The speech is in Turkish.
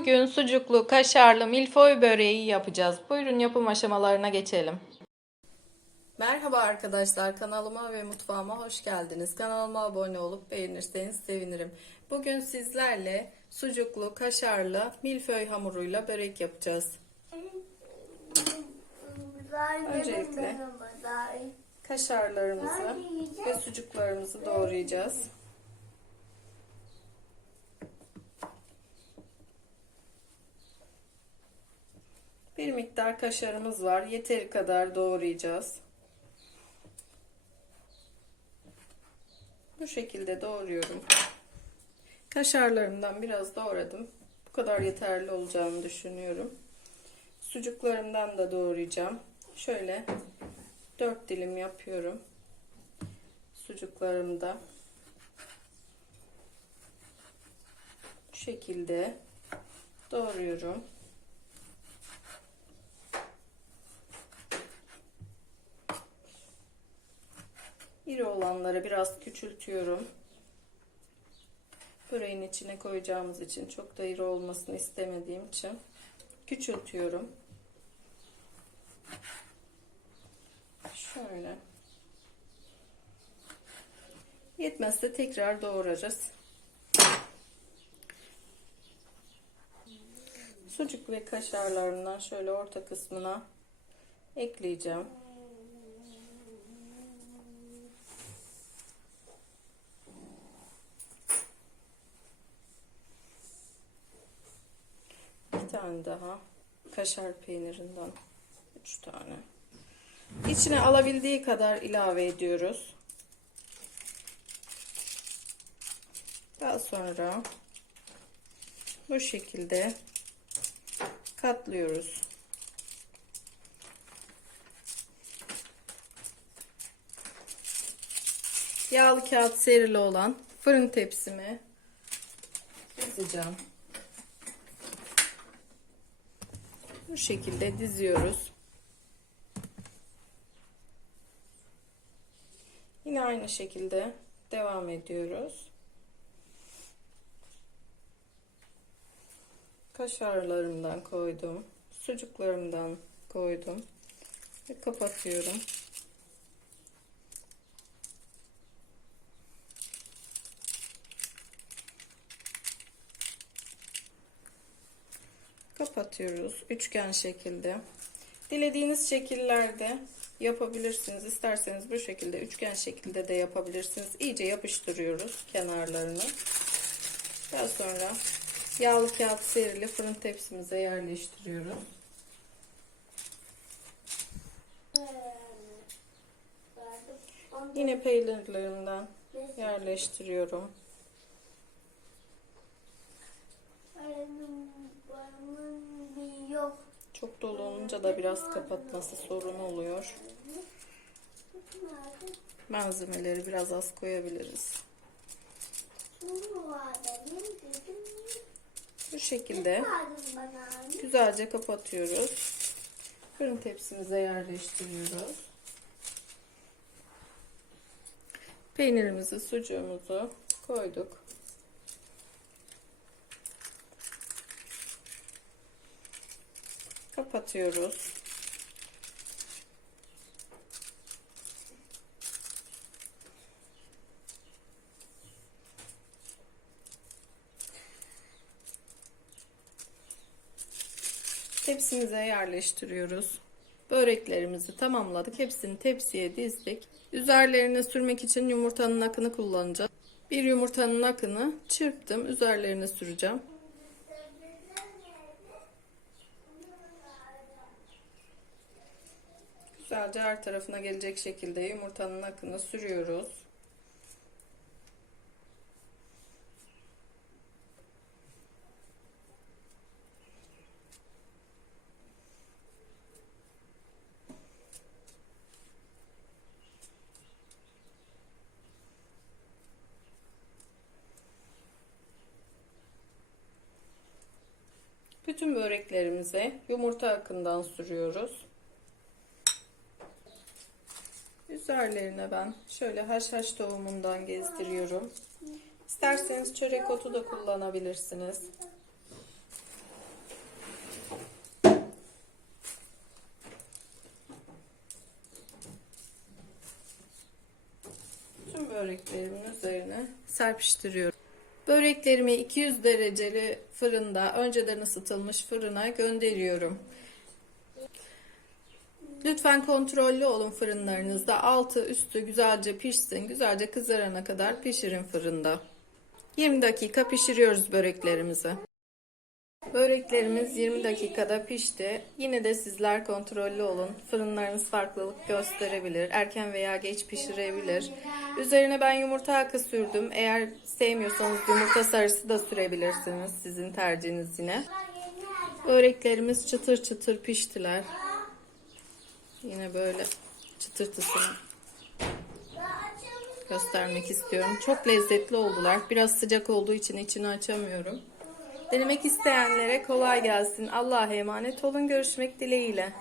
Bugün sucuklu, kaşarlı milföy böreği yapacağız. Buyurun yapım aşamalarına geçelim. Merhaba arkadaşlar, kanalıma ve mutfağıma hoş geldiniz. Kanalıma abone olup beğenirseniz sevinirim. Bugün sizlerle sucuklu, kaşarlı, milföy hamuruyla börek yapacağız. Öncelikle kaşarlarımızı ve sucuklarımızı doğrayacağız. Bir miktar kaşarımız var. Yeteri kadar doğrayacağız. Bu şekilde doğruyorum. Kaşarlarımdan biraz doğradım. Bu kadar yeterli olacağını düşünüyorum. Sucuklarımdan da doğrayacağım. Şöyle 4 dilim yapıyorum. Sucuklarımda. Bu şekilde doğruyorum. İri olanları biraz küçültüyorum. Böreğin içine koyacağımız için çok da iri olmasını istemediğim için küçültüyorum. Şöyle. Yetmezse tekrar doğrarız. Sucuk ve kaşarlarından şöyle orta kısmına ekleyeceğim. Bir tane daha kaşar peynirinden 3 tane. İçine alabildiği kadar ilave ediyoruz. Daha sonra bu şekilde katlıyoruz. Yağlı kağıt serili olan fırın tepsimi dizeceğim. Bu şekilde diziyoruz. Yine aynı şekilde devam ediyoruz. Kaşarlarımdan koydum. Sucuklarımdan koydum. Ve kapatıyorum. Kapatıyoruz üçgen şekilde. Dilediğiniz şekillerde yapabilirsiniz. İsterseniz bu şekilde üçgen şekilde de yapabilirsiniz. İyice yapıştırıyoruz kenarlarını. Daha sonra yağlı kağıt serili fırın tepsimize yerleştiriyoruz. Yine peynirlerinden yerleştiriyorum olunca da biraz kapatması sorun oluyor. Malzemeleri biraz az koyabiliriz. Bu şekilde güzelce kapatıyoruz. Fırın tepsimize yerleştiriyoruz. Peynirimizi, sucuğumuzu koyduk. Kapatıyoruz. Tepsimize yerleştiriyoruz. Böreklerimizi tamamladık. Hepsini tepsiye dizdik. Üzerlerine sürmek için yumurtanın akını kullanacağız. Bir yumurtanın akını çırptım. Üzerlerine süreceğim. Güzelce her tarafına gelecek şekilde yumurtanın akını sürüyoruz. Bütün böreklerimize yumurta akından sürüyoruz. üzerlerine ben şöyle haşhaş tohumundan gezdiriyorum. İsterseniz çörek otu da kullanabilirsiniz. Tüm böreklerimin üzerine serpiştiriyorum. Böreklerimi 200 dereceli fırında önceden ısıtılmış fırına gönderiyorum. Lütfen kontrollü olun fırınlarınızda. Altı üstü güzelce pişsin. Güzelce kızarana kadar pişirin fırında. 20 dakika pişiriyoruz böreklerimizi. Böreklerimiz 20 dakikada pişti. Yine de sizler kontrollü olun. Fırınlarınız farklılık gösterebilir. Erken veya geç pişirebilir. Üzerine ben yumurta akı sürdüm. Eğer sevmiyorsanız yumurta sarısı da sürebilirsiniz. Sizin tercihiniz yine. Böreklerimiz çıtır çıtır piştiler. Yine böyle çıtırtısını göstermek istiyorum. Çok lezzetli oldular. Biraz sıcak olduğu için içini açamıyorum. Denemek isteyenlere kolay gelsin. Allah'a emanet olun. Görüşmek dileğiyle.